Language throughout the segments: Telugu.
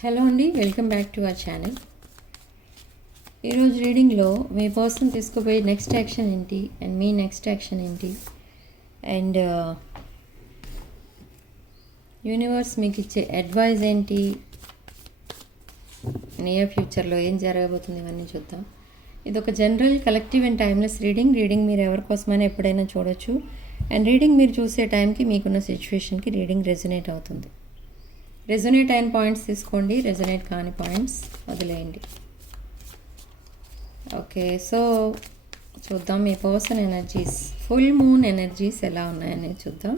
హలో అండి, welcome back to our channel. ఈరోజు రీడింగ్లో మీ పర్సన్ తీసుకుపోయి నెక్స్ట్ యాక్షన్ ఏంటి అండ్ మీ నెక్స్ట్ యాక్షన్ ఏంటి అండ్ యూనివర్స్ మీకు ఇచ్చే అడ్వైజ్ ఏంటి, నియర్ ఫ్యూచర్లో ఏం జరగబోతుంది ఇవన్నీ చూద్దాం. ఇది ఒక general collective and timeless reading మీరు ఎవరి కోసమైనా ఎప్పుడైనా చూడొచ్చు. అండ్ రీడింగ్ మీరు చూసే టైంకి మీకున్న సిచ్యువేషన్కి రీడింగ్ రెజొనేట్ అవుతుంది. రెజొనేట్ అయిన పాయింట్స్ తీసుకోండి, రెజొనేట్ కాని పాయింట్స్ వదిలేయండి. ఓకే, సో చూద్దాం మీ person energies, full moon energies ఎలా ఉన్నాయనేది చూద్దాం.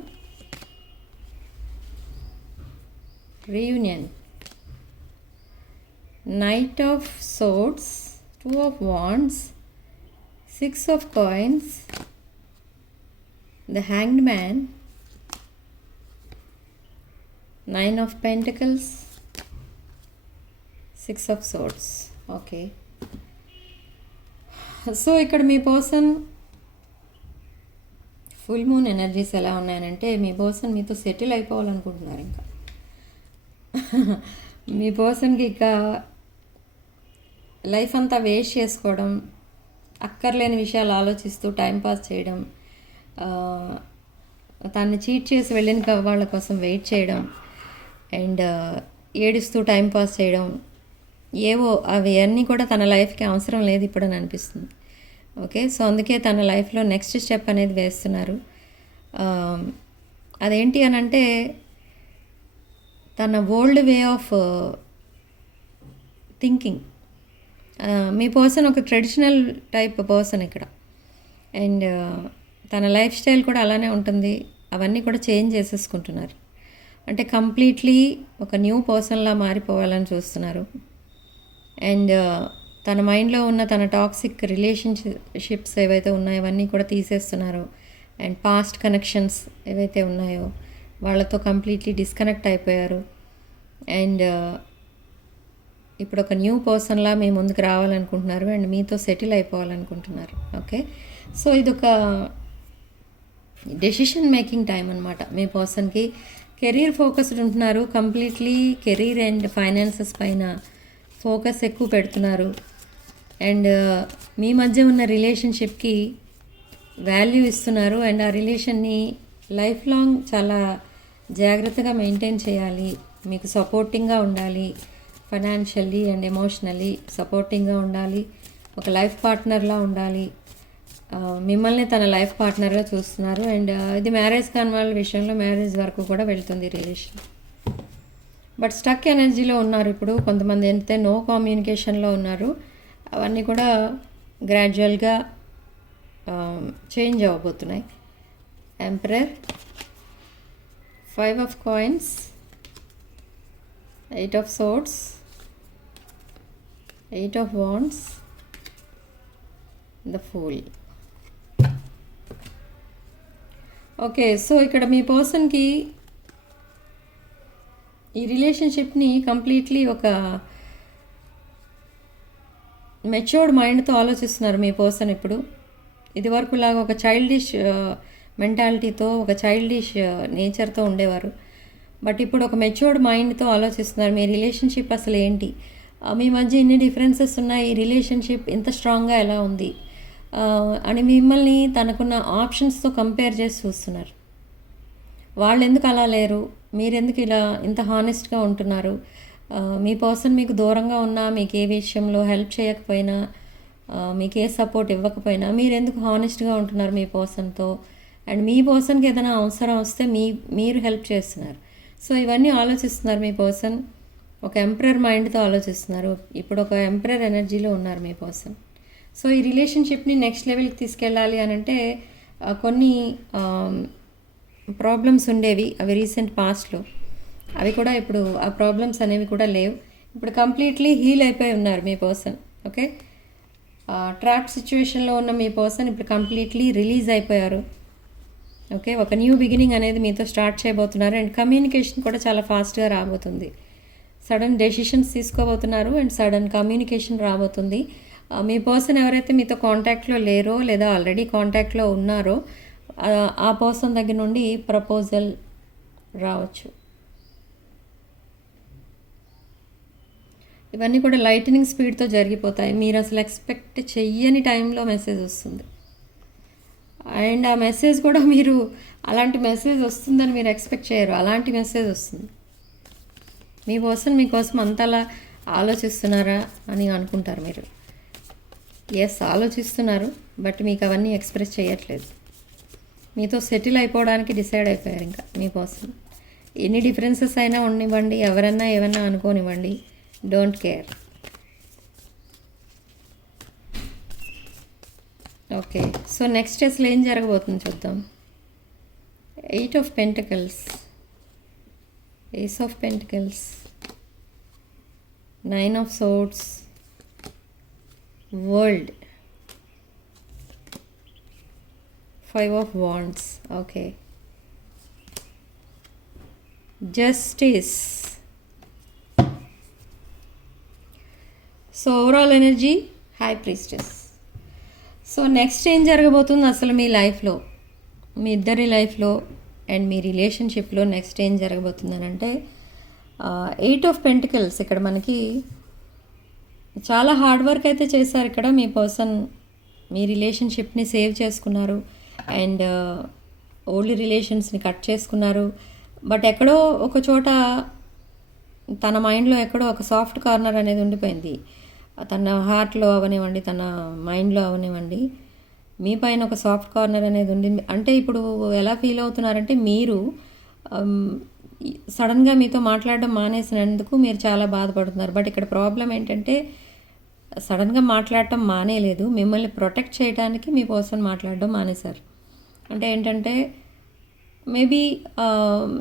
Reunion, knight of swords, 2 of wands, 6 of coins, the hanged man, 9 of pentacles, 6 of swords. Okay, so ఇక్కడ మీ పర్సన్ ఫుల్ మూన్ ఎనర్జీస్ ఎలా ఉన్నాయనంటే మీ పర్సన్ మీతో సెటిల్ అయిపోవాలనుకుంటున్నారు. ఇంకా మీ పర్సన్కి ఇక లైఫ్ అంతా వేస్ట్ చేసుకోవడం, అక్కర్లేని విషయాలు ఆలోచిస్తూ టైంపాస్ చేయడం, తన్ని చీట్ చేసి వెళ్ళిన వాళ్ళ కోసం వెయిట్ చేయడం అండ్ ఏడుస్తూ టైంపాస్ చేయడం, ఏవో అవి అన్నీ కూడా తన లైఫ్కి అవసరం లేదు ఇప్పుడు అని అనిపిస్తుంది. ఓకే, సో అందుకే తన లైఫ్లో నెక్స్ట్ స్టెప్ అనేది వేస్తున్నారు. అదేంటి అని అంటే తన old way of thinking. Me person ఒక ట్రెడిషనల్ టైప్ పర్సన్ ఇక్కడ, అండ్ తన లైఫ్ స్టైల్ కూడా అలానే ఉంటుంది. అవన్నీ కూడా చేంజ్ చేసేసుకుంటున్నారు. అంటే కంప్లీట్లీ ఒక న్యూ పర్సన్లా మారిపోవాలని చూస్తున్నారు. అండ్ తన మైండ్లో ఉన్న తన టాక్సిక్ రిలేషన్షిప్స్ ఏవైతే ఉన్నాయో అవన్నీ కూడా తీసేస్తున్నారు. అండ్ పాస్ట్ కనెక్షన్స్ ఏవైతే ఉన్నాయో వాళ్ళతో కంప్లీట్లీ డిస్కనెక్ట్ అయిపోయారు. అండ్ ఇప్పుడు ఒక న్యూ పర్సన్లా మీ ముందుకు రావాలనుకుంటున్నారు అండ్ మీతో సెటిల్ అయిపోవాలనుకుంటున్నారు. ఓకే, సో ఇదొక డెసిషన్ మేకింగ్ టైం అనమాట. మీ పర్సన్కి కెరీర్ ఫోకస్డ్ ఉంటున్నారు. కంప్లీట్లీ కెరీర్ అండ్ ఫైనాన్సెస్ పైన ఫోకస్ ఎక్కువ పెడుతున్నారు. అండ్ మీ మధ్య ఉన్న రిలేషన్షిప్కి వాల్యూ ఇస్తున్నారు. అండ్ ఆ రిలేషన్ని లైఫ్ లాంగ్ చాలా జాగ్రత్తగా మెయింటైన్ చేయాలి. మీకు సపోర్టింగ్గా ఉండాలి, ఫైనాన్షియల్లీ అండ్ ఎమోషనల్లీ సపోర్టింగ్గా ఉండాలి, ఒక లైఫ్ పార్ట్నర్లా ఉండాలి. మిమ్మల్ని తన లైఫ్ పార్ట్నర్గా చూస్తున్నారు. అండ్ ఇది మ్యారేజ్ కాని వాళ్ళ విషయంలో మ్యారేజ్ వరకు కూడా వెళ్తుంది రిలేషన్. బట్ స్టక్ ఎనర్జీలో ఉన్నారు ఇప్పుడు. కొంతమంది అయితే నో కమ్యూనికేషన్లో ఉన్నారు. అవన్నీ కూడా గ్రాడ్యువల్గా చేంజ్ అవ్వబోతున్నాయి. Emperor, 5 of coins, 8 of swords, 8 of wands, the fool. Okay, so ఇక్కడ మీ పర్సన్కి ఈ రిలేషన్షిప్ని కంప్లీట్లీ ఒక మెచ్యూర్డ్ మైండ్తో ఆలోచిస్తున్నారు మీ పర్సన్ ఇప్పుడు. ఇది వరకులాగా ఒక చైల్డిష్ మెంటాలిటీతో, ఒక చైల్డిష్ నేచర్తో ఉండేవారు. బట్ ఇప్పుడు ఒక మెచ్యూర్డ్ మైండ్తో ఆలోచిస్తున్నారు. మీ రిలేషన్షిప్ అసలు ఏంటి, మీ మధ్య ఎన్ని డిఫరెన్సెస్ ఉన్నాయి, ఈ రిలేషన్షిప్ ఇంత స్ట్రాంగ్గా ఎలా ఉంది అని మిమ్మల్ని తనకున్న ఆప్షన్స్తో కంపేర్ చేసి చూస్తున్నారు. వాళ్ళు ఎందుకు అలా లేరు, మీరెందుకు ఇలా ఇంత హానెస్ట్గా ఉంటున్నారు, మీ పర్సన్ మీకు దూరంగా ఉన్నా, మీకు ఏ విషయంలో హెల్ప్ చేయకపోయినా, మీకు ఏ సపోర్ట్ ఇవ్వకపోయినా మీరెందుకు హానెస్ట్గా ఉంటున్నారు మీ పర్సన్తో. అండ్ మీ పర్సన్కి ఏదైనా అవసరం వస్తే మీరు హెల్ప్ చేస్తున్నారు. సో ఇవన్నీ ఆలోచిస్తున్నారు మీ పర్సన్. ఒక ఎంపరర్ మైండ్తో ఆలోచిస్తున్నారు. ఇప్పుడు ఒక ఎంపరర్ ఎనర్జీలో ఉన్నారు మీ పర్సన్. సో ఈ రిలేషన్షిప్ని నెక్స్ట్ లెవెల్కి తీసుకెళ్ళాలి అని అంటే కొన్ని ప్రాబ్లమ్స్ ఉండేవి, అవి రీసెంట్ పాస్ట్లో, అవి కూడా ఇప్పుడు ఆ ప్రాబ్లమ్స్ అనేవి కూడా లేవు. ఇప్పుడు కంప్లీట్లీ హీల్ అయిపోయి ఉన్నారు మీ పర్సన్. ఓకే, ట్రాప్ సిచ్యువేషన్లో ఉన్న మీ పర్సన్ ఇప్పుడు కంప్లీట్లీ రిలీజ్ అయిపోయారు. ఓకే, ఒక న్యూ బిగినింగ్ అనేది మీతో స్టార్ట్ చేయబోతున్నారు. అండ్ కమ్యూనికేషన్ కూడా చాలా ఫాస్ట్గా రాబోతుంది. సడన్ డెసిషన్స్ తీసుకోబోతున్నారు అండ్ సడన్ కమ్యూనికేషన్ రాబోతుంది. మీ పర్సన్ ఎవరైతే మీతో కాంటాక్ట్లో లేరో లేదా ఆల్రెడీ కాంటాక్ట్లో ఉన్నారో ఆ పర్సన్ దగ్గర నుండి ప్రపోజల్ రావచ్చు. ఇవన్నీ కూడా లైటనింగ్ స్పీడ్తో జరిగిపోతాయి. మీరు అసలు ఎక్స్పెక్ట్ చెయ్యని టైంలో మెసేజ్ వస్తుంది. అండ్ ఆ మెసేజ్ కూడా మీరు అలాంటి మెసేజ్ వస్తుందని మీరు ఎక్స్పెక్ట్ చేయరు, అలాంటి మెసేజ్ వస్తుంది. మీ పర్సన్ మీకోసం అంతలా ఆలోచిస్తున్నారా అని అనుకుంటారు మీరు. ఎస్, ఆలోచిస్తున్నారు, బట్ మీకు అవన్నీ ఎక్స్ప్రెస్ చేయట్లేదు. మీతో సెటిల్ అయిపోవడానికి డిసైడ్ అయిపోయారు ఇంకా మీ పర్సన్. ఎన్ని డిఫరెన్సెస్ అయినా ఉండనివ్వండి, ఎవరన్నా ఏమన్నా అనుకోనివ్వండి, don't care. Okay, so next అసలు ఏం జరగబోతుంది చూద్దాం. 8 of Pentacles, Ace of Pentacles, 9 of Swords, World, 5 of Wands. Okay, Justice. So overall energy high priestess. So next ఏం జరగబోతుంది అసలు మీ లైఫ్లో, మీ ఇద్దరి లైఫ్లో అండ్ మీ రిలేషన్షిప్లో నెక్స్ట్ ఏం జరగబోతుందని అంటే 8 of Pentacles ఇక్కడ మనకి చాలా హార్డ్ వర్క్ అయితే చేశారు. ఇక్కడ మీ పర్సన్ మీ రిలేషన్షిప్ని సేవ్ చేసుకున్నారు అండ్ ఓల్డ్ రిలేషన్స్ని కట్ చేసుకున్నారు. బట్ ఎక్కడో ఒక చోట తన మైండ్లో ఎక్కడో ఒక సాఫ్ట్ కార్నర్ అనేది ఉండిపోయింది. తన హార్ట్లో అవనివ్వండి, తన మైండ్లో అవనివ్వండి, మీ పైన ఒక సాఫ్ట్ కార్నర్ అనేది ఉండింది. అంటే ఇప్పుడు ఎలా ఫీల్ అవుతున్నారంటే మీరు సడన్గా మీతో మాట్లాడడం మానేసినందుకు మీరు చాలా బాధపడుతున్నారు. బట్ ఇక్కడ ప్రాబ్లం ఏంటంటే సడన్గా మాట్లాడటం మానేయలేదు, మిమ్మల్ని ప్రొటెక్ట్ చేయడానికి మీ పర్సన్ మాట్లాడడం మానేశారు. అంటే ఏంటంటే మేబీ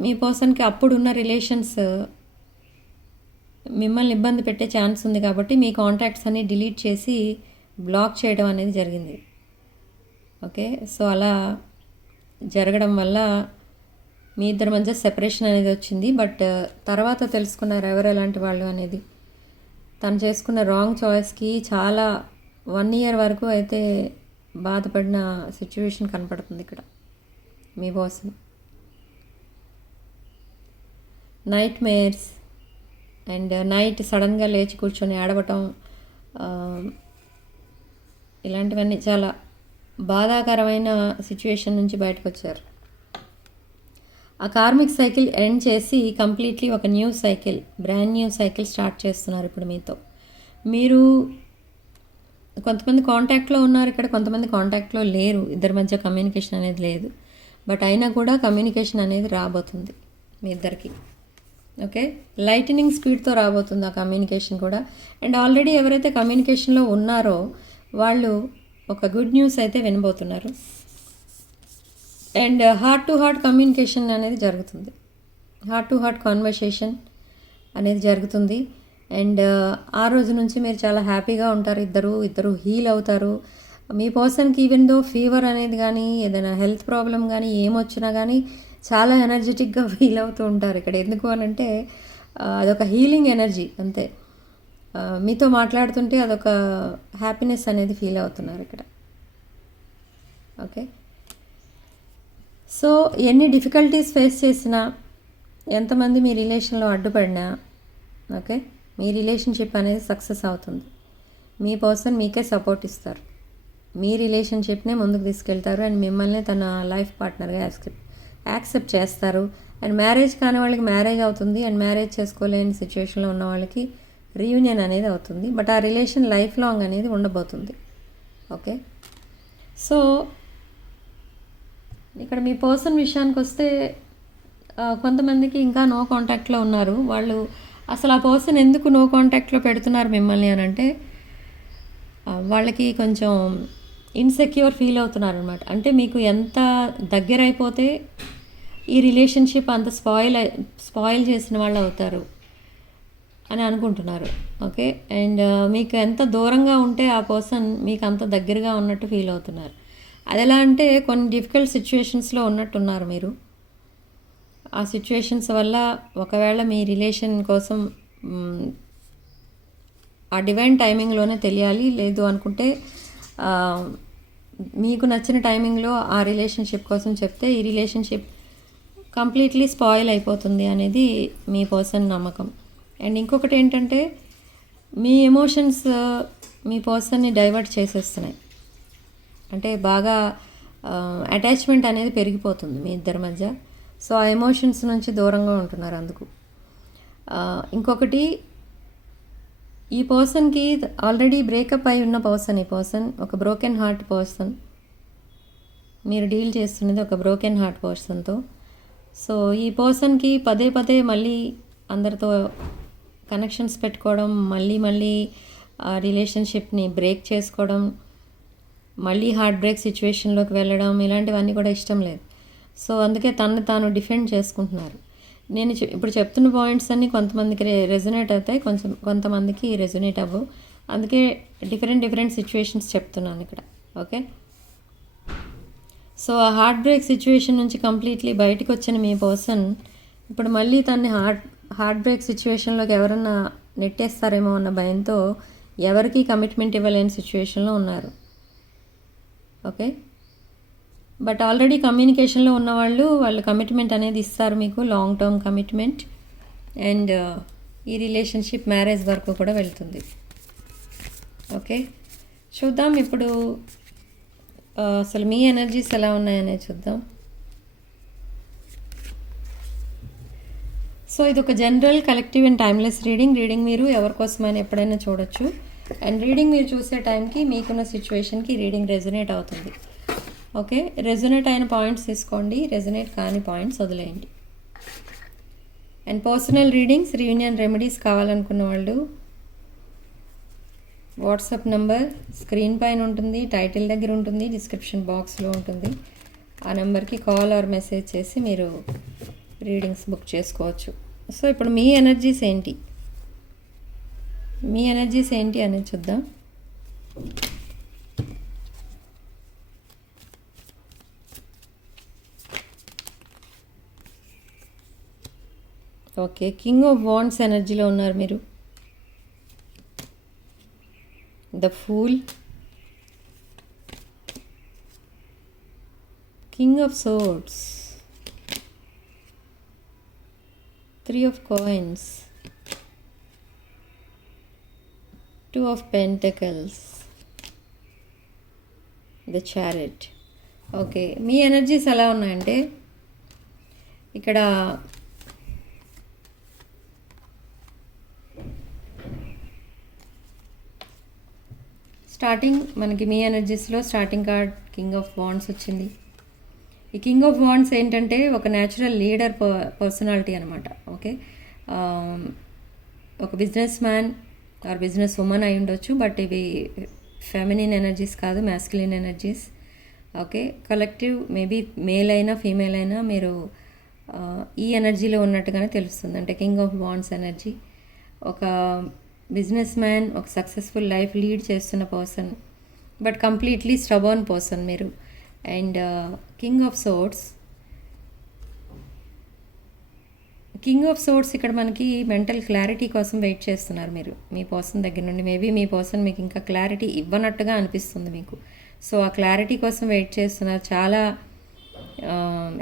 మీ పర్సన్కి అప్పుడున్న రిలేషన్స్ మిమ్మల్ని ఇబ్బంది పెట్టే ఛాన్స్ ఉంది కాబట్టి మీ కాంటాక్ట్స్ అన్ని డిలీట్ చేసి బ్లాక్ చేయడం అనేది జరిగింది. ఓకే, సో అలా జరగడం వల్ల మీ ఇద్దరి మధ్య సెపరేషన్ అనేది వచ్చింది. బట్ తర్వాత తెలుసుకున్నారు ఎవరు ఎలాంటి వాళ్ళు అనేది. తను చేసుకున్న రాంగ్ చాయిస్కి చాలా 1 year వరకు అయితే బాధపడిన సిచ్యువేషన్ కనపడుతుంది ఇక్కడ మీ person. Nightmares and night సడన్గా లేచి కూర్చొని ఏడవటం, ఇలాంటివన్నీ చాలా బాధాకరమైన సిచ్యువేషన్ నుంచి బయటకు వచ్చారు. ఆ కార్మిక్ సైకిల్ ఎండ్ చేసి కంప్లీట్లీ ఒక new cycle, brand new cycle start చేస్తున్నారు ఇప్పుడు మీతో. మీరు కొంతమంది కాంటాక్ట్లో ఉన్నారు ఇక్కడ, కొంతమంది కాంటాక్ట్లో లేరు, ఇద్దరి మధ్య కమ్యూనికేషన్ అనేది లేదు. బట్ అయినా కూడా కమ్యూనికేషన్ అనేది రాబోతుంది మీ ఇద్దరికి. ఓకే, లైటనింగ్ స్పీడ్తో రాబోతుంది ఆ కమ్యూనికేషన్ కూడా. అండ్ ఆల్రెడీ ఎవరైతే కమ్యూనికేషన్లో ఉన్నారో వాళ్ళు ఒక గుడ్ న్యూస్ అయితే వినబోతున్నారు. And heart to heart communication అనేది జరుగుతుంది, హార్ట్ టు హార్ట్ కాన్వర్సేషన్ అనేది జరుగుతుంది. అండ్ ఆ రోజు నుంచి మీరు చాలా హ్యాపీగా ఉంటారు, ఇద్దరు హీల్ అవుతారు. మీ పర్సన్కి ఈవెన్ దో ఫీవర్ అనేది కానీ ఏదైనా హెల్త్ ప్రాబ్లం కానీ ఏమొచ్చినా కానీ చాలా ఎనర్జెటిక్గా ఫీల్ అవుతూ ఉంటారు ఇక్కడ. ఎందుకు అనంటే అదొక హీలింగ్ ఎనర్జీ అంతే. మీతో మాట్లాడుతుంటే అదొక హ్యాపీనెస్ అనేది ఫీల్ అవుతున్నారు ఇక్కడ. ఓకే, సో ఎన్ని డిఫికల్టీస్ ఫేస్ చేసినా, ఎంతమంది మీ రిలేషన్లో అడ్డుపడినా, ఓకే, మీ రిలేషన్షిప్ అనేది సక్సెస్ అవుతుంది. మీ పర్సన్ మీకే సపోర్ట్ ఇస్తారు, మీ రిలేషన్షిప్నే ముందుకు తీసుకెళ్తారు అండ్ మిమ్మల్ని తన లైఫ్ పార్ట్నర్గా యాక్సెప్ట్ చేస్తారు. అండ్ మ్యారేజ్ కాని వాళ్ళకి మ్యారేజ్ అవుతుంది అండ్ మ్యారేజ్ చేసుకోలేని సిచ్యువేషన్లో ఉన్న వాళ్ళకి రీయూనియన్ అనేది అవుతుంది. బట్ ఆ రిలేషన్ లైఫ్ లాంగ్ అనేది ఉండబోతుంది. ఓకే, సో ఇక్కడ మీ పర్సన్ విషయానికి వస్తే కొంతమందికి ఇంకా నో కాంటాక్ట్లో ఉన్నారు. వాళ్ళు అసలు ఆ పర్సన్ ఎందుకు నో కాంటాక్ట్లో పెడుతున్నారు మిమ్మల్ని అని అంటే వాళ్ళకి కొంచెం ఇన్సెక్యూర్ ఫీల్ అవుతున్నారు అనమాట. అంటే మీకు ఎంత దగ్గర అయిపోతే ఈ రిలేషన్షిప్ అంత స్పాయిల్ చేసిన వాళ్ళు అవుతారు అని అనుకుంటున్నారు. ఓకే, అండ్ మీకు ఎంత దూరంగా ఉంటే ఆ పర్సన్ మీకు అంత దగ్గరగా ఉన్నట్టు ఫీల్ అవుతున్నారు. అది ఎలా అంటే కొన్ని డిఫికల్ట్ సిచ్యువేషన్స్లో ఉన్నట్టున్నారు మీరు. ఆ సిచ్యువేషన్స్ వల్ల ఒకవేళ మీ రిలేషన్ కోసం ఆ డివైన్ టైమింగ్లోనే తెలియాలి, లేదు అనుకుంటే మీకు నచ్చిన టైమింగ్లో ఆ రిలేషన్షిప్ కోసం చెప్తే ఈ రిలేషన్షిప్ కంప్లీట్లీ స్పాయిల్ అయిపోతుంది అనేది మీ పర్సన్ నమ్మకం. అండ్ ఇంకొకటి ఏంటంటే మీ ఎమోషన్స్ మీ పర్సన్ని డైవర్ట్ చేసేస్తున్నాయి. అంటే బాగా అటాచ్మెంట్ అనేది పెరిగిపోతుంది మీ ఇద్దరి మధ్య. సో ఆ ఎమోషన్స్ నుంచి దూరంగా ఉంటున్నారు అందుకు. ఇంకొకటి, ఈ పర్సన్కి ఆల్రెడీ బ్రేకప్ అయి ఉన్న పర్సన్, ఈ పర్సన్ ఒక బ్రోకెన్ హార్ట్ పర్సన్. మీరు డీల్ చేస్తున్నది ఒక బ్రోకెన్ హార్ట్ పర్సన్తో. సో ఈ పర్సన్కి పదే పదే మళ్ళీ అందరితో కనెక్షన్స్ పెట్టుకోవడం, మళ్ళీ రిలేషన్షిప్ని బ్రేక్ చేసుకోవడం, మళ్ళీ హార్ట్ బ్రేక్ సిచ్యువేషన్లోకి వెళ్ళడం, ఇలాంటివన్నీ కూడా ఇష్టం లేదు. సో అందుకే తను తాను డిఫెండ్ చేసుకుంటున్నారు. నేను ఇప్పుడు చెప్తున్న పాయింట్స్ అన్నీ కొంతమందికి రెజొనేట్ అవుతాయి, కొంతమందికి రెజొనేట్ అవ్వవు. అందుకే డిఫరెంట్ సిచ్యువేషన్స్ చెప్తున్నాను ఇక్కడ. ఓకే, సో ఆ హార్ట్ బ్రేక్ సిచ్యువేషన్ నుంచి కంప్లీట్లీ బయటకు వచ్చిన మీ పర్సన్ ఇప్పుడు మళ్ళీ తన్ని హార్ట్ బ్రేక్ సిచ్యువేషన్లోకి ఎవరన్నా నెట్టేస్తారేమో అన్న భయంతో ఎవరికీ కమిట్మెంట్ ఇవ్వలేని సిచ్యువేషన్లో ఉన్నారు. ఓకే, బట్ ఆల్రెడీ కమ్యూనికేషన్లో ఉన్నవాళ్ళు కమిట్మెంట్ అనేది ఇస్తారు మీకు, లాంగ్ టర్మ్ కమిట్మెంట్. అండ్ ఈ రిలేషన్షిప్ మ్యారేజ్ వరకు కూడా వెళ్తుంది. ఓకే, చూద్దాం ఇప్పుడు అసలు మీ ఎనర్జీస్ ఎలా ఉన్నాయనేది చూద్దాం. సో ఇది ఒక general, collective and timeless reading మీరు ఎవరికోసమైనా ఎప్పుడైనా చూడొచ్చు. అండ్ రీడింగ్ మీరు చూసే టైంకి మీకున్న సిచ్యువేషన్కి రీడింగ్ రెజొనేట్ అవుతుంది. ఓకే, రెజొనేట్ అయిన పాయింట్స్ తీసుకోండి, రెజొనేట్ కాని పాయింట్స్ వదిలేయండి. And personal readings, reunion remedies కావాలనుకున్న వాళ్ళు వాట్సాప్ నెంబర్ స్క్రీన్ పైన ఉంటుంది, టైటిల్ దగ్గర ఉంటుంది, డిస్క్రిప్షన్ బాక్స్లో ఉంటుంది. ఆ నెంబర్కి కాల్ ఆర్ మెసేజ్ చేసి మీరు రీడింగ్స్ బుక్ చేసుకోవచ్చు. సో ఇప్పుడు మీ ఎనర్జీస్ ఏంటి అనేది చూద్దాం. ఓకే, కింగ్ ఆఫ్ వాండ్స్ ఎనర్జీలో ఉన్నారు మీరు. The fool, king of swords, 3 of coins, 2 of pentacles, the chariot. Okay, మీ ఎనర్జీస్ ఎలా ఉన్నాయంటే ఇక్కడ స్టార్టింగ్ మనకి మీ ఎనర్జీస్లో starting card king of wands వచ్చింది. ఈ కింగ్ ఆఫ్ వాండ్స్ ఏంటంటే ఒక న్యాచురల్ లీడర్ పర్సనాలిటీ అనమాట. ఓకే, ఒక business man or business woman అయి ఉండొచ్చు, బట్ ఇవి ఫెమినిన్ ఎనర్జీస్ కాదు, masculine energies. Okay, collective, maybe male అయినా ఫీమేల్ అయినా మీరు ఈ ఎనర్జీలో ఉన్నట్టుగానే తెలుస్తుంది. అంటే కింగ్ ఆఫ్ వాండ్స్ ఎనర్జీ ఒక బిజినెస్ మ్యాన్, ఒక సక్సెస్ఫుల్ లైఫ్ లీడ్ చేస్తున్న person, but completely stubborn person మీరు. అండ్ కింగ్ ఆఫ్ సోర్డ్స్ ఇక్కడ మనకి మెంటల్ క్లారిటీ కోసం వెయిట్ చేస్తున్నారు మీరు మీ పర్సన్ దగ్గర నుండి. మేబీ మీ పర్సన్ మీకు ఇంకా క్లారిటీ ఇవ్వనట్టుగా అనిపిస్తుంది మీకు. సో ఆ క్లారిటీ కోసం వెయిట్ చేస్తున్నారు, చాలా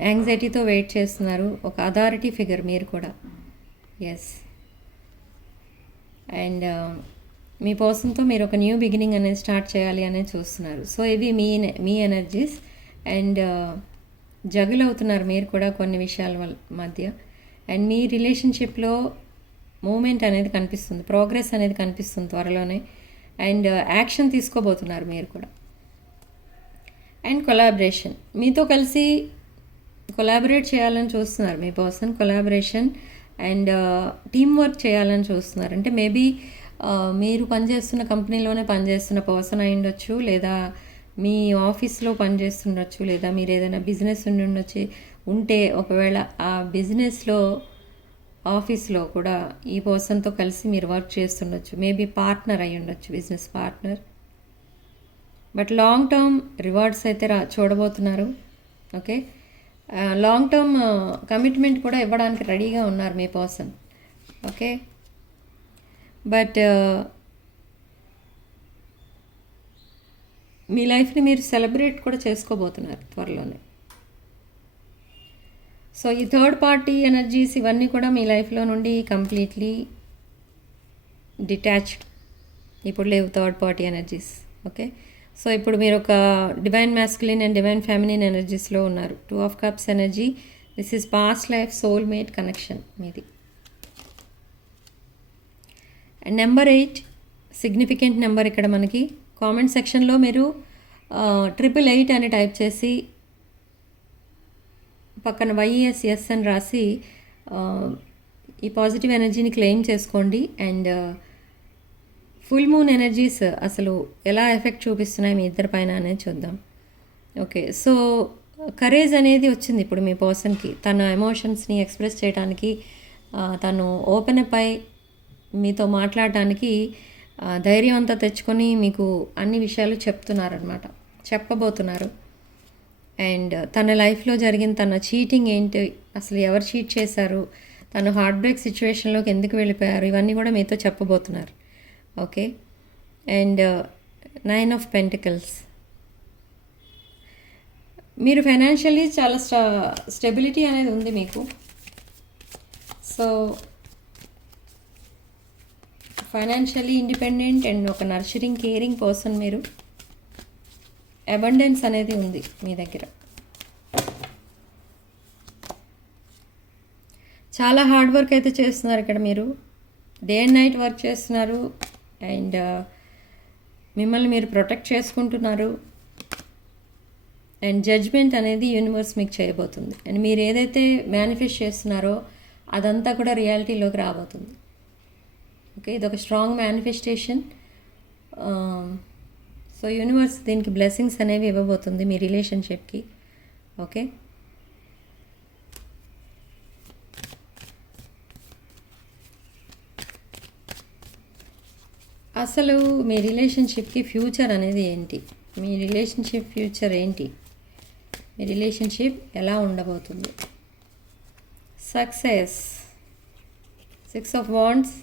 యాంగ్జైటీతో వెయిట్ చేస్తున్నారు. ఒక అథారిటీ ఫిగర్ మీరు కూడా. ఎస్, అండ్ మీ పర్సన్తో మీరు ఒక న్యూ బిగినింగ్ అనేది స్టార్ట్ చేయాలి అనేది చూస్తున్నారు. సో ఇవి మీ ఎనర్జీస్. అండ్ జగుల్ అవుతున్నారు మీరు కూడా కొన్ని విషయాల మధ్య. అండ్ మీ రిలేషన్షిప్లో మూమెంట్ అనేది కనిపిస్తుంది, ప్రోగ్రెస్ అనేది కనిపిస్తుంది త్వరలోనే. అండ్ యాక్షన్ తీసుకోబోతున్నారు మీరు కూడా. అండ్ కొలాబరేషన్, మీతో కలిసి కొలాబరేట్ చేయాలని చూస్తున్నారు మీ person. Collaboration and team work చేయాలని చూస్తున్నారు. అంటే మేబీ మీరు పనిచేస్తున్న కంపెనీలోనే పనిచేస్తున్న పర్సన్ అయి ఉండొచ్చు, లేదా మీ ఆఫీస్లో పనిచేస్తుండొచ్చు, లేదా మీరు ఏదైనా బిజినెస్ ఉంటే ఒకవేళ ఆ బిజినెస్లో ఆఫీస్లో కూడా ఈ పర్సన్తో కలిసి మీరు వర్క్ చేస్తుండొచ్చు. మేబీ పార్ట్నర్ అయి ఉండొచ్చు, business partner. But long term rewards అయితే చూడబోతున్నారు. ఓకే, లాంగ్ టర్మ్ కమిట్మెంట్ కూడా ఇవ్వడానికి రెడీగా ఉన్నారు మీ పర్సన్. ఓకే, బట్ మీ లైఫ్ని మీరు సెలబ్రేట్ కూడా చేసుకోబోతున్నారు త్వరలోనే. సో ఈ థర్డ్ పార్టీ ఎనర్జీస్ ఇవన్నీ కూడా మీ లైఫ్లో నుండి కంప్లీట్లీ డిటాచ్డ్ ఇప్పుడు లేవు third party energies. Okay, so ఇప్పుడు మీరు ఒక divine masculine and divine feminine ఎనర్జీస్లో ఉన్నారు. 2 of cups energy. This is past life soulmate connection మీది. అండ్ నెంబర్ 8 సిగ్నిఫికెంట్ నెంబర్ ఇక్కడ మనకి. కామెంట్ సెక్షన్లో మీరు 888 అని టైప్ చేసి పక్కన YESS అని రాసి ఈ పాజిటివ్ ఎనర్జీని క్లెయిమ్ చేసుకోండి. అండ్ ఫుల్ మూన్ ఎనర్జీస్ అసలు ఎలా ఎఫెక్ట్ చూపిస్తున్నాయి మీ ఇద్దరి పైన అనేది చూద్దాం. ఓకే, సో కరేజ్ అనేది వచ్చింది ఇప్పుడు మీ పర్సన్కి. తన ఎమోషన్స్ని ఎక్స్ప్రెస్ చేయడానికి, తను ఓపెన్ అప్ అయి మీతో మాట్లాడటానికి ధైర్యం అంతా తెచ్చుకొని మీకు అన్ని విషయాలు చెప్పబోతున్నారు. అండ్ తన లైఫ్లో జరిగిన తన చీటింగ్ ఏంటి, అసలు ఎవరు చీట్ చేశారు, తను హార్ట్ బ్రేక్ సిచ్యువేషన్లోకి ఎందుకు వెళ్ళిపోయారు, ఇవన్నీ కూడా మీతో చెప్పబోతున్నారు. Okay, and 9 of pentacles. మీరు ఫైనాన్షియల్లీ చాలా స్టెబిలిటీ అనేది ఉంది మీకు. సో ఫైనాన్షియల్లీ ఇండిపెండెంట్ అండ్ ఒక నర్చరింగ్ కేరింగ్ పర్సన్ మీరు. అబండెన్స్ అనేది ఉంది మీ దగ్గర. చాలా హార్డ్ వర్క్ అయితే చేస్తున్నారు ఇక్కడ మీరు. డే అండ్ నైట్ వర్క్ చేస్తున్నారు. అండ్ మిమ్మల్ని మీరు ప్రొటెక్ట్ చేసుకుంటున్నారు. అండ్ జడ్జ్మెంట్ అనేది యూనివర్స్ మీకు చేయబోతుంది. అండ్ మీరు ఏదైతే మేనిఫెస్ట్ చేస్తున్నారో అదంతా కూడా రియాలిటీలోకి రాబోతుంది. ఓకే, ఇది ఒక స్ట్రాంగ్ మేనిఫెస్టేషన్. సో యూనివర్స్ దీనికి బ్లెస్సింగ్స్ అనేవి ఇవ్వబోతుంది మీ రిలేషన్షిప్కి. ఓకే, అసలు మీ రిలేషన్షిప్కి ఫ్యూచర్ అనేది ఏంటి, మీ రిలేషన్షిప్ ఫ్యూచర్ ఏంటి, మీ రిలేషన్షిప్ ఎలా ఉండబోతుంది. Success, 6 of wands,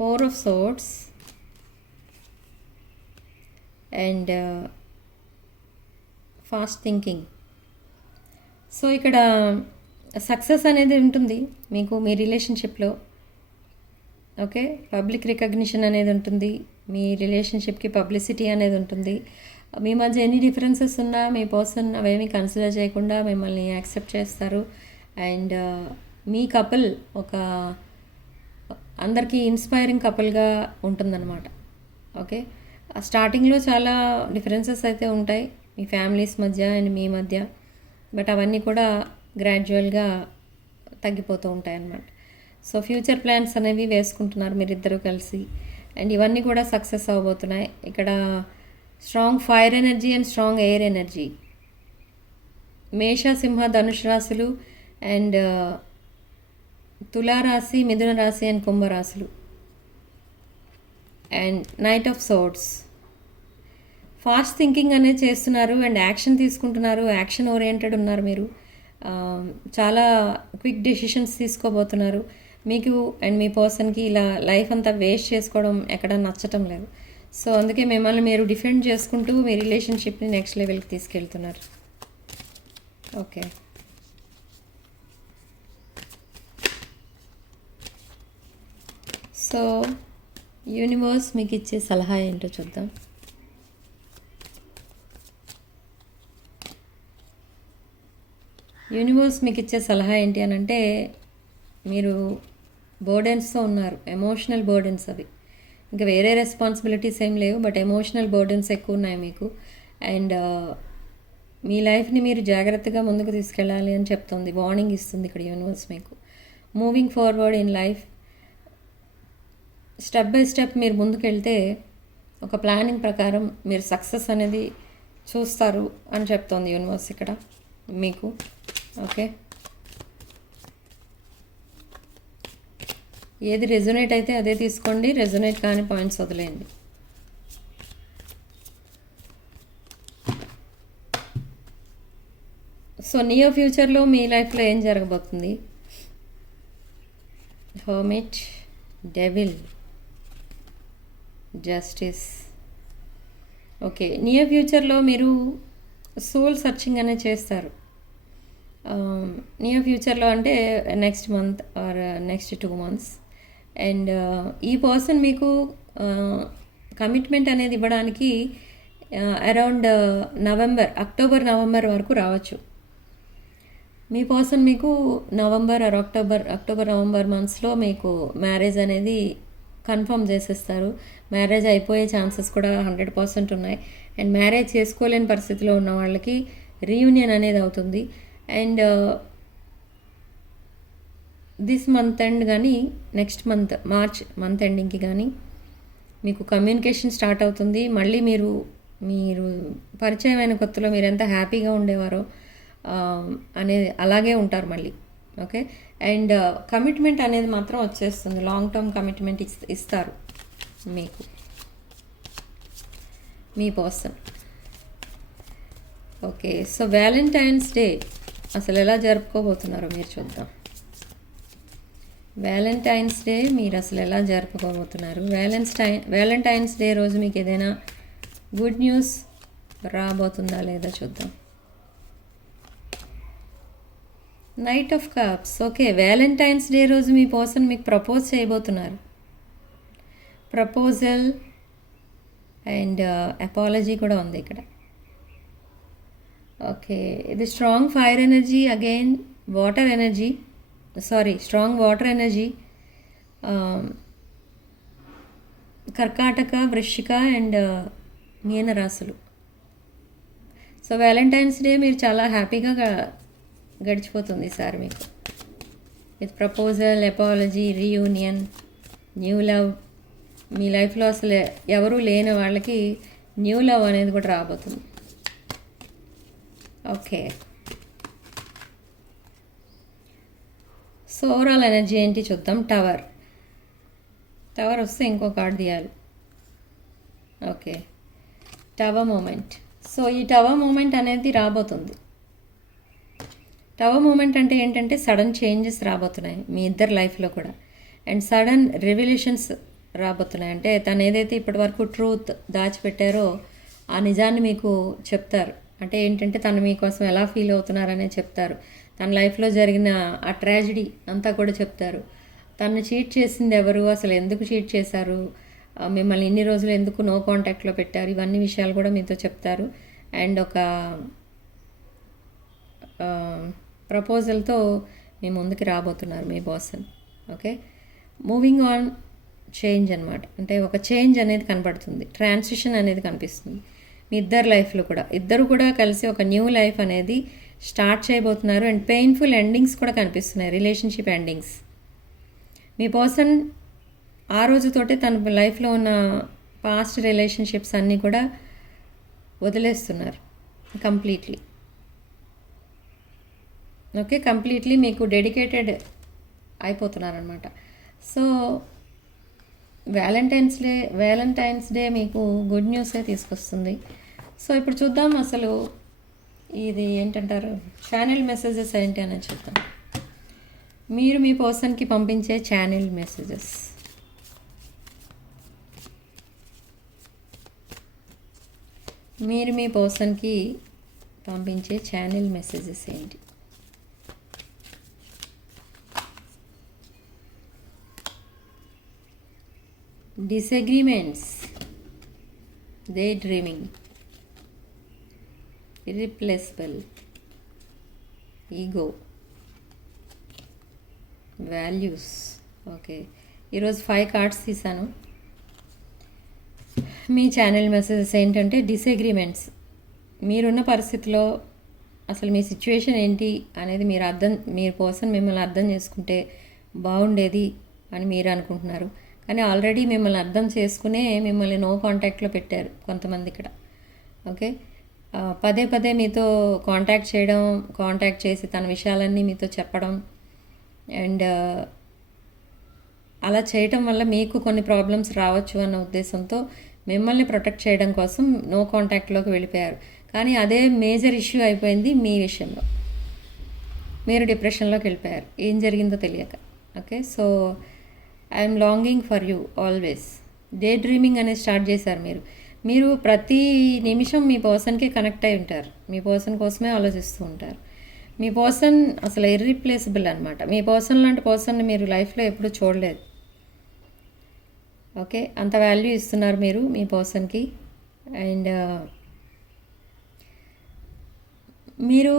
4 of swords and fast thinking. So ఇక్కడ సక్సెస్ అనేది ఉంటుంది మీకు మీ రిలేషన్షిప్లో. ఓకే, పబ్లిక్ రికగ్నిషన్ అనేది ఉంటుంది మీ రిలేషన్షిప్కి, పబ్లిసిటీ అనేది ఉంటుంది. మీ మధ్య ఎన్ని డిఫరెన్సెస్ ఉన్నా మీ పర్సన్ అవేమీ కన్సిడర్ చేయకుండా మిమ్మల్ని యాక్సెప్ట్ చేస్తారు. అండ్ మీ కపుల్ ఒక అందరికీ ఇన్స్పైరింగ్ కపుల్గా ఉంటుందన్నమాట. ఓకే, స్టార్టింగ్లో చాలా డిఫరెన్సెస్ అయితే ఉంటాయి మీ ఫ్యామిలీస్ మధ్య అండ్ మీ మధ్య, బట్ అవన్నీ కూడా గ్రాడ్యువల్గా తగ్గిపోతూ ఉంటాయి అన్నమాట. సో ఫ్యూచర్ ప్లాన్స్ అనేవి వేసుకుంటున్నారు మీరిద్దరూ కలిసి. అండ్ ఇవన్నీ కూడా సక్సెస్ అవ్వబోతున్నాయి. ఇక్కడ strong fire energy and strong air energy. Mesha, Simha, Dhanush రాశులు అండ్ తులారాశి, మిథున రాశి అండ్ కుంభరాశులు. And knight of swords. Fast thinking అనేది చేస్తున్నారు అండ్ యాక్షన్ తీసుకుంటున్నారు. యాక్షన్ ఓరియంటెడ్ ఉన్నారు మీరు. చాలా క్విక్ డెసిషన్స్ తీసుకోబోతున్నారు. మీకు అండ్ మీ పర్సన్కి ఇలా లైఫ్ అంతా వేస్ట్ చేసుకోవడం ఎక్కడ నచ్చటం లేదు. సో అందుకే మిమ్మల్ని మీరు డిఫెండ్ చేసుకుంటూ మీ రిలేషన్షిప్ని నెక్స్ట్ లెవెల్కి తీసుకెళ్తున్నారు. ఓకే, సో యూనివర్స్ మీకు ఇచ్చే సలహా ఏంటో చూద్దాం. యూనివర్స్ మీకు ఇచ్చే సలహా ఏంటి అని అంటే, మీరు బర్డెన్స్తో ఉన్నారు, ఎమోషనల్ బర్డెన్స్ అవి. ఇంకా వేరే రెస్పాన్సిబిలిటీస్ ఏం లేవు, బట్ ఎమోషనల్ బర్డెన్స్ ఎక్కువ ఉన్నాయి మీకు. అండ్ మీ లైఫ్ని మీరు జాగ్రత్తగా ముందుకు తీసుకెళ్ళాలి అని చెప్తుంది, వార్నింగ్ ఇస్తుంది ఇక్కడ యూనివర్స్ మీకు. Moving forward in life, step by step మీరు ముందుకెళ్తే ఒక ప్లానింగ్ ప్రకారం మీరు సక్సెస్ అనేది చూస్తారు అని చెప్తోంది యూనివర్స్ ఇక్కడ మీకు. ఓకే, ఏది రెజొనేట్ అయితే అదే తీసుకోండి, రెజొనేట్ కాని పాయింట్స్ వదిలేయండి. సో నియర్ ఫ్యూచర్లో మీ లైఫ్లో ఏం జరగబోతుంది? Hermit, devil, justice. Okay, near ఫ్యూచర్లో మీరు సోల్ సర్చింగ్ అనేది చేస్తారు. నియర్ ఫ్యూచర్లో అంటే next month or next 2 months. And ఈ పర్సన్ మీకు కమిట్మెంట్ అనేది ఇవ్వడానికి అరౌండ్ అక్టోబర్ నవంబర్ వరకు రావచ్చు. మీ పర్సన్ మీకు నవంబర్ ఆర్ అక్టోబర్ నవంబర్ మంత్స్లో మీకు మ్యారేజ్ అనేది కన్ఫర్మ్ చేసేస్తారు. మ్యారేజ్ అయిపోయే ఛాన్సెస్ కూడా 100% ఉన్నాయి. అండ్ మ్యారేజ్ చేసుకోలేని పరిస్థితిలో ఉన్న వాళ్ళకి రీయూనియన్ అనేది అవుతుంది. అండ్ దిస్ మంత్ ఎండ్ కానీ నెక్స్ట్ మంత్ మార్చ్ మంత్ ఎండింగ్కి కానీ మీకు కమ్యూనికేషన్ స్టార్ట్ అవుతుంది. మళ్ళీ మీరు పరిచయమైన కొత్తలో మీరు ఎంత హ్యాపీగా ఉండేవారో అనేది అలాగే ఉంటారు మళ్ళీ. ఓకే. అండ్ కమిట్మెంట్ అనేది మాత్రం వచ్చేస్తుంది. లాంగ్ టర్మ్ కమిట్మెంట్ ఇస్తారు మీకు మీ person. Okay. So Valentine's day అసలు ఎలా జరుపుకోబోతున్నారో మీరు చూద్దాం. వ్యాలంటైన్స్ డే మీరు అసలు ఎలా జరుపుకోబోతున్నారు? వ్యాలంటైన్స్ డే రోజు మీకు ఏదైనా గుడ్ న్యూస్ రాబోతుందా లేదా చూద్దాం. Knight of cups. Okay. Valentine's day రోజు మీ పర్సన్ మీకు ప్రపోజ్ చేయబోతున్నారు. ప్రపోజల్ అండ్ అపాలజీ కూడా ఉంది ఇక్కడ. ఓకే. ఇది strong fire energy, again water energy, strong water energy, కర్కాటక, వృశ్చిక అండ్ మీన రాశులు. సో వ్యాలంటైన్స్ డే మీరు చాలా హ్యాపీగా గడిచిపోతుంది ఈసారి మీకు. With proposal, apology, reunion, new love. మీ లైఫ్లో అసలు ఎవరూ లేని వాళ్ళకి న్యూ లవ్ అనేది కూడా రాబోతుంది. ఓకే. సో ఓవరాల్ ఎనర్జీ ఏంటి చూద్దాం. టవర్ వస్తే ఇంకో కార్డ్ తీయాలి. ఓకే. Tower moment. సో ఈ టవర్ మూమెంట్ అనేది రాబోతుంది. టవర్ మూమెంట్ అంటే ఏంటంటే సడన్ చేంజెస్ రాబోతున్నాయి మీ ఇద్దరు లైఫ్లో కూడా. అండ్ సడన్ రివల్యూషన్స్ రాబోతున్నాయి. అంటే తను ఏదైతే ఇప్పటి వరకు ట్రూత్ దాచిపెట్టారో ఆ నిజాన్ని మీకు చెప్తారు. అంటే ఏంటంటే తను మీకోసం ఎలా ఫీల్ అవుతున్నారనే చెప్తారు. తన లైఫ్లో జరిగిన ఆ ట్రాజడీ అంతా కూడా చెప్తారు. తను చీట్ చేసింది ఎవరు, అసలు ఎందుకు చీట్ చేశారు, మిమ్మల్ని ఇన్ని రోజులు ఎందుకు నో కాంటాక్ట్లో పెట్టారు, ఇవన్నీ విషయాలు కూడా మీతో చెప్తారు. అండ్ ఒక ప్రపోజల్తో మీ ముందుకి రాబోతున్నారు మీ person. Okay. Moving on, change అనమాట. అంటే ఒక చేంజ్ అనేది కనబడుతుంది, ట్రాన్సిషన్ అనేది కనిపిస్తుంది మీ ఇద్దరు లైఫ్లో కూడా. ఇద్దరు కూడా కలిసి ఒక న్యూ లైఫ్ అనేది స్టార్ట్ చేయబోతున్నారు. అండ్ పెయిన్ఫుల్ ఎండింగ్స్ కూడా కనిపిస్తున్నాయి, రిలేషన్షిప్ ఎండింగ్స్. మీ పర్సన్ ఆ రోజుతోటే తన లైఫ్లో ఉన్న పాస్ట్ రిలేషన్షిప్స్ అన్నీ కూడా వదిలేస్తున్నారు కంప్లీట్లీ. ఓకే. కంప్లీట్లీ మీకు డెడికేటెడ్ అయిపోతున్నారనమాట. సో వ్యాలంటైన్స్ డే మీకు గుడ్ న్యూసే తీసుకొస్తుంది. సో ఇప్పుడు చూద్దాం అసలు ఇది ఏంటంటారు ఛానల్ మెసేజెస్ ఏంటి అనేది చూద్దాం. మీరు మీ పర్సన్కి పంపించే ఛానల్ మెసేజెస్. మీరు మీ పర్సన్కి పంపించే ఛానల్ మెసేజెస్ ఏంటి? Disagreements, day dreaming, irreplaceable, ego, values. Okay. ఈరోజు 5 కార్డ్స్ తీసాను. మీ ఛానల్ మెసేజెస్ ఏంటంటే డిసగ్రీమెంట్స్. మీరున్న పరిస్థితిలో అసలు మీ సిచ్యువేషన్ ఏంటి అనేది మీరు పర్సన్ మిమ్మల్ని అర్థం చేసుకుంటే బాగుండేది అని మీరు అనుకుంటున్నారు. కానీ ఆల్రెడీ మిమ్మల్ని అర్థం చేసుకునే మిమ్మల్ని నో కాంటాక్ట్లో పెట్టారు కొంతమంది ఇక్కడ. ఓకే. పదే పదే మీతో కాంటాక్ట్ చేసి తన విషయాలన్నీ మీతో చెప్పడం అండ్ అలా చేయటం వల్ల మీకు కొన్ని ప్రాబ్లమ్స్ రావచ్చు అన్న ఉద్దేశంతో మిమ్మల్ని ప్రొటెక్ట్ చేయడం కోసం నో కాంటాక్ట్లోకి వెళ్ళిపోయారు. కానీ అదే మేజర్ ఇష్యూ అయిపోయింది మీ విషయంలో. మీరు డిప్రెషన్లోకి వెళ్ళిపోయారు, ఏం జరిగిందో తెలియక. Okay. So I'm longing for you always. Day dreaming అనేది స్టార్ట్ చేశారు మీరు ప్రతి నిమిషం మీ పర్సన్కి కనెక్ట్ అయి ఉంటారు. మీ పర్సన్ కోసమే ఆలోచిస్తూ ఉంటారు. మీ పర్సన్ అసలు ఇర్రిప్లేసబుల్ అనమాట. మీ పర్సన్ లాంటి పర్సన్ని మీరు లైఫ్లో ఎప్పుడూ చూడలేదు. ఓకే, అంత వాల్యూ ఇస్తున్నారు మీరు మీ పర్సన్కి. అండ్ మీరు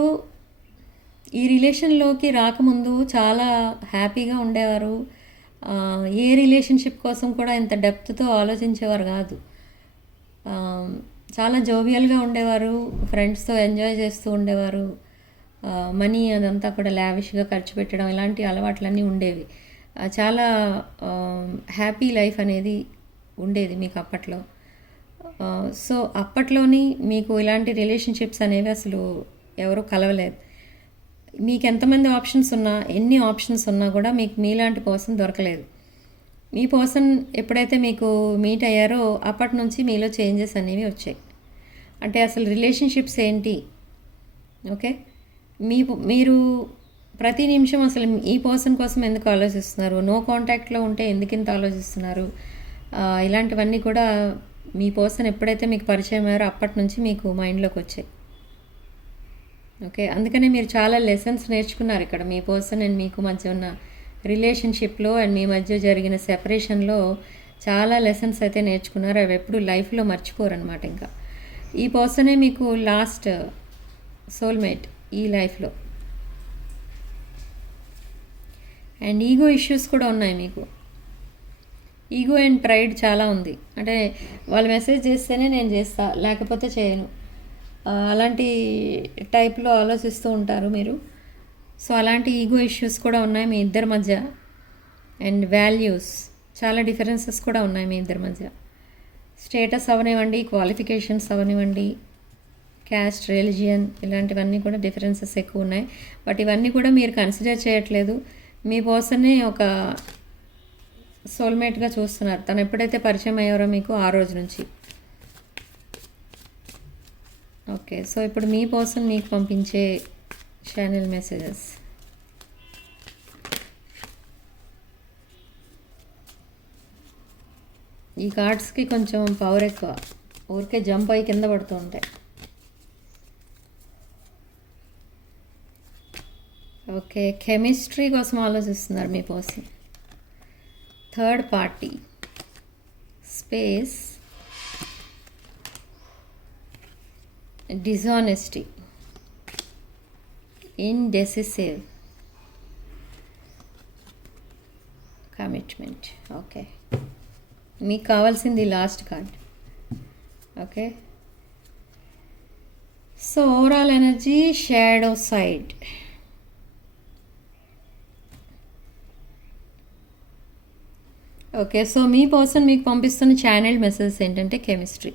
ఈ రిలేషన్లోకి రాకముందు చాలా హ్యాపీగా ఉండేవారు. ఏ రిలేషన్షిప్ కోసం కూడా ఇంత డెప్త్తో ఆలోచించేవారు కాదు. ఆ, చాలా జోవియల్గా ఉండేవారు, ఫ్రెండ్స్తో ఎంజాయ్ చేస్తూ ఉండేవారు. మనీ అదంతా కూడా లావిష్గా ఖర్చు పెట్టడం ఇలాంటి అలవాట్లన్నీ ఉండేవి. చాలా హ్యాపీ లైఫ్ అనేది ఉండేది మీకు అప్పట్లో. సో అప్పట్లోని మీకు ఇలాంటి రిలేషన్షిప్స్ అనేవి అసలు ఎవరు కలవలేదు. మీకు ఎంతమంది ఆప్షన్స్ ఉన్నా, ఎన్ని ఆప్షన్స్ ఉన్నా కూడా మీకు మీలాంటి పర్సన్ దొరకలేదు. మీ పర్సన్ ఎప్పుడైతే మీకు మీట్ అయ్యారో అప్పటి నుంచి మీలో చేంజెస్ అనేవి వచ్చాయి. అంటే అసలు రిలేషన్షిప్స్ ఏంటి, ఓకే, మీరు ప్రతి నిమిషం అసలు ఈ పర్సన్ కోసం ఎందుకు ఆలోచిస్తున్నారు, నో కాంటాక్ట్లో ఉంటే ఎందుకు ఇంత ఆలోచిస్తున్నారు, ఇలాంటివన్నీ కూడా మీ పర్సన్ ఎప్పుడైతే మీకు పరిచయం అయ్యారో అప్పటి నుంచి మీకు మైండ్లోకి వచ్చాయి. ఓకే, అందుకనే మీరు చాలా లెసన్స్ నేర్చుకున్నారు ఇక్కడ మీ పర్సన్ అండ్ మీకు మధ్య ఉన్న రిలేషన్షిప్లో అండ్ మీ మధ్య జరిగిన సెపరేషన్లో చాలా లెసన్స్ అయితే నేర్చుకున్నారు. అవి ఎప్పుడు లైఫ్లో మర్చిపోరనమాట. ఇంకా ఈ పర్సనే మీకు లాస్ట్ సోల్మేట్ ఈ లైఫ్లో. అండ్ ఈగో ఇష్యూస్ కూడా ఉన్నాయి మీకు. ఈగో అండ్ ప్రైడ్ చాలా ఉంది. అంటే వాళ్ళు మెసేజ్ చేస్తేనే నేను చేస్తా, లేకపోతే చేయను, అలాంటి టైప్లో ఆలోచిస్తూ ఉంటారు మీరు. సో అలాంటి ఈగో ఇష్యూస్ కూడా ఉన్నాయి మీ ఇద్దరి మధ్య. అండ్ వాల్యూస్ చాలా డిఫరెన్సెస్ కూడా ఉన్నాయి మీ ఇద్దరి మధ్య. స్టేటస్ అవనివ్వండి, క్వాలిఫికేషన్స్ అవనివ్వండి, క్యాస్ట్, రిలీజియన్, ఇలాంటివన్నీ కూడా డిఫరెన్సెస్ ఎక్కువ ఉన్నాయి. బట్ ఇవన్నీ కూడా మీరు కన్సిడర్ చేయట్లేదు. మీ పర్సన్నే ఒక సోల్మేట్గా చూస్తున్నారు. తను ఎప్పుడైతే పరిచయం అయ్యారో మీకు ఆ రోజు నుంచి. ఓకే, సో ఇప్పుడు మీ పర్సన్ మీకు పంపించే ఛానల్ మెసేజెస్. ఈ కార్డ్స్కి కొంచెం పవర్ ఎక్కువ, ఊరికే జంప్ అయ్యి కింద పడుతూ ఉంటాయి. ఓకే, కెమిస్ట్రీ కోసం ఆలోచిస్తున్నారు మీ person. Third party, space, dishonesty, indecisive, commitment. Okay, మీకు కావాల్సింది last card. Okay, so overall energy shadow side. Okay, so మీ పర్సన్ మీకు పంపిస్తున్న ఛానల్ మెసేజెస్ ఏంటంటే కెమిస్ట్రీ.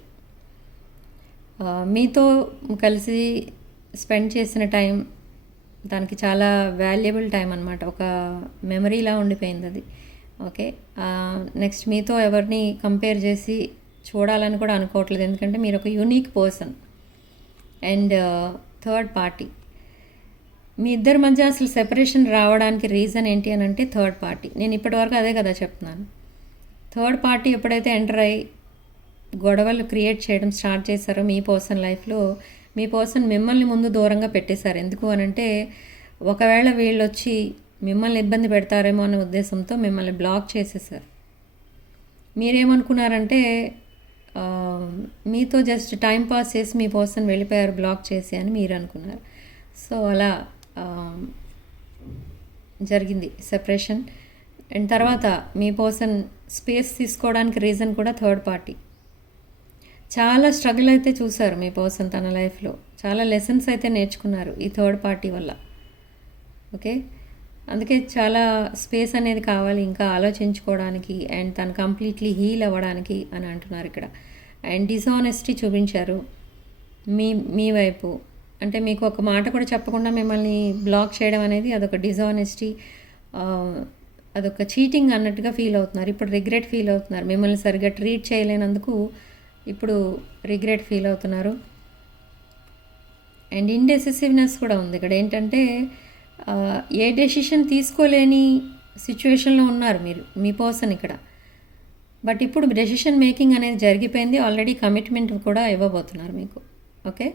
మీతో కలిసి స్పెండ్ చేసిన టైం దానికి చాలా వాల్యుబుల్ టైం అనమాట. ఒక మెమరీలా ఉండిపోయింది అది. ఓకే, నెక్స్ట్ మీతో ఎవరిని కంపేర్ చేసి చూడాలని కూడా అనుకోవట్లేదు, ఎందుకంటే మీరు ఒక unique person. And third party, మీ ఇద్దరి మధ్య అసలు సెపరేషన్ రావడానికి రీజన్ ఏంటి అని అంటే థర్డ్ పార్టీ. నేను ఇప్పటివరకు అదే కదా చెప్తున్నాను. థర్డ్ పార్టీ ఎప్పుడైతే ఎంటర్ అయ్యి గొడవలు క్రియేట్ చేయడం స్టార్ట్ చేశారో మీ పర్సన్ లైఫ్లో, మీ పర్సన్ మిమ్మల్ని ముందు దూరంగా పెట్టేశారు. ఎందుకు అనంటే ఒకవేళ వీళ్ళు వచ్చి మిమ్మల్ని ఇబ్బంది పెడతారేమో అనే ఉద్దేశంతో మిమ్మల్ని బ్లాక్ చేసేసారు. మీరేమనుకున్నారంటే మీతో జస్ట్ టైం పాస్ చేసి మీ పర్సన్ వెళ్ళిపోయారు బ్లాక్ చేసి అని మీరు అనుకున్నారు. సో అలా జరిగింది సెపరేషన్. అండ్ తర్వాత మీ పర్సన్ స్పేస్ తీసుకోవడానికి రీజన్ కూడా థర్డ్ పార్టీ. చాలా స్ట్రగుల్ అయితే చూశారు మీ పర్సన్ తన లైఫ్లో, చాలా లెసన్స్ అయితే నేర్చుకున్నారు ఈ థర్డ్ పార్టీ వల్ల. ఓకే, అందుకే చాలా స్పేస్ అనేది కావాలి ఇంకా ఆలోచించుకోవడానికి అండ్ తను కంప్లీట్లీ హీల్ అవ్వడానికి అని అంటున్నారు ఇక్కడ. అండ్ డిసానెస్టీ చూపించారు మీ వైపు. అంటే మీకు ఒక మాట కూడా చెప్పకుండా మిమ్మల్ని బ్లాక్ చేయడం అనేది అదొక డిసానెస్టీ, అదొక చీటింగ్ అన్నట్టుగా ఫీల్ అవుతున్నారు. ఇప్పుడు రిగ్రెట్ ఫీల్ అవుతున్నారు. మిమ్మల్ని సరిగ్గా ట్రీట్ చేయలేనందుకు ఇప్పుడు రిగ్రెట్ ఫీల్ అవుతున్నారు. అండ్ ఇండెసిసివ్నెస్ కూడా ఉంది ఇక్కడ. ఏంటంటే ఏ డెసిషన్ తీసుకోలేని సిచ్యువేషన్లో ఉన్నారు మీరు, మీ పర్సన్ ఇక్కడ. బట్ ఇప్పుడు డెసిషన్ మేకింగ్ అనేది జరిగిపోయింది, ఆల్రెడీ కమిట్మెంట్ కూడా ఇవ్వబోతున్నారు మీకు. ఓకే,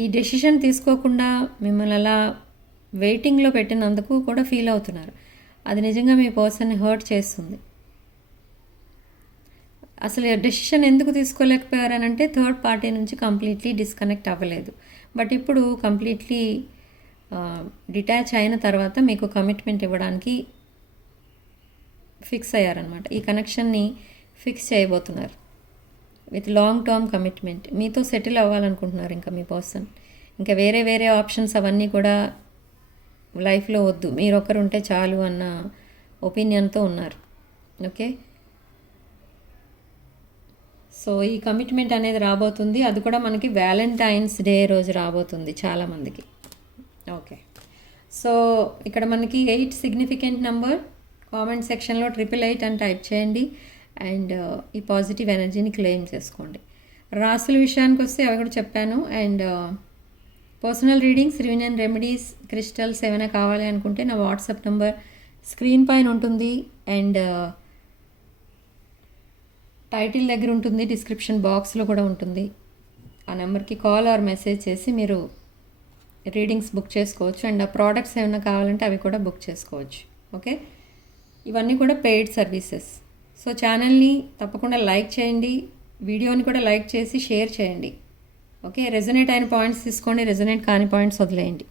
ఈ డెసిషన్ తీసుకోకుండా మిమ్మల్ని అలా వెయిటింగ్లో పెట్టినందుకు కూడా ఫీల్ అవుతున్నారు. అది నిజంగా మీ పర్సన్ని హర్ట్ చేస్తుంది. అసలు డెసిషన్ ఎందుకు తీసుకోలేకపోయారనంటే థర్డ్ పార్టీ నుంచి కంప్లీట్లీ డిస్కనెక్ట్ అవ్వలేదు. బట్ ఇప్పుడు కంప్లీట్లీ డిటాచ్ అయిన తర్వాత మీకు కమిట్మెంట్ ఇవ్వడానికి ఫిక్స్ అయ్యారనమాట. ఈ కనెక్షన్ని ఫిక్స్ చేయబోతున్నారు విత్ లాంగ్ టర్మ్ కమిట్మెంట్. మీతో సెటిల్ అవ్వాలనుకుంటున్నారు ఇంకా మీ పర్సన్. ఇంకా వేరే వేరే ఆప్షన్స్ అవన్నీ కూడా లైఫ్లో వద్దు, మీరొకరు ఉంటే చాలు అన్న ఒపీనియన్తో ఉన్నారు. ఓకే, సో ఈ కమిట్మెంట్ అనేది రాబోతుంది. అది కూడా మనకి వ్యాలంటైన్స్ డే రోజు రాబోతుంది చాలామందికి. ఓకే, సో ఇక్కడ మనకి 8 సిగ్నిఫికెంట్ నెంబర్. కామెంట్ సెక్షన్లో 888 అని టైప్ చేయండి అండ్ ఈ పాజిటివ్ ఎనర్జీని క్లెయిమ్ చేసుకోండి. రాసుల విషయానికి వస్తే అవి కూడా చెప్పాను. And personal readings, revision remedies, crystals ఏమైనా కావాలి అనుకుంటే నా వాట్సాప్ నెంబర్ స్క్రీన్ పైన ఉంటుంది అండ్ టైటిల్ దగ్గర ఉంటుంది, డిస్క్రిప్షన్ బాక్స్లో కూడా ఉంటుంది. ఆ నెంబర్కి కాల్ ఆర్ మెసేజ్ చేసి మీరు రీడింగ్స్ బుక్ చేసుకోవచ్చు. అండ్ ఆ ప్రోడక్ట్స్ ఏమైనా కావాలంటే అవి కూడా బుక్ చేసుకోవచ్చు. ఓకే, ఇవన్నీ కూడా పెయిడ్ సర్వీసెస్. సో ఛానల్ని తప్పకుండా లైక్ చేయండి, వీడియోని కూడా లైక్ చేసి షేర్ చేయండి. ఓకే, రెజొనేట్ అయిన పాయింట్స్ తీసుకోండి, రెజొనేట్ కాని పాయింట్స్ వదిలేయండి.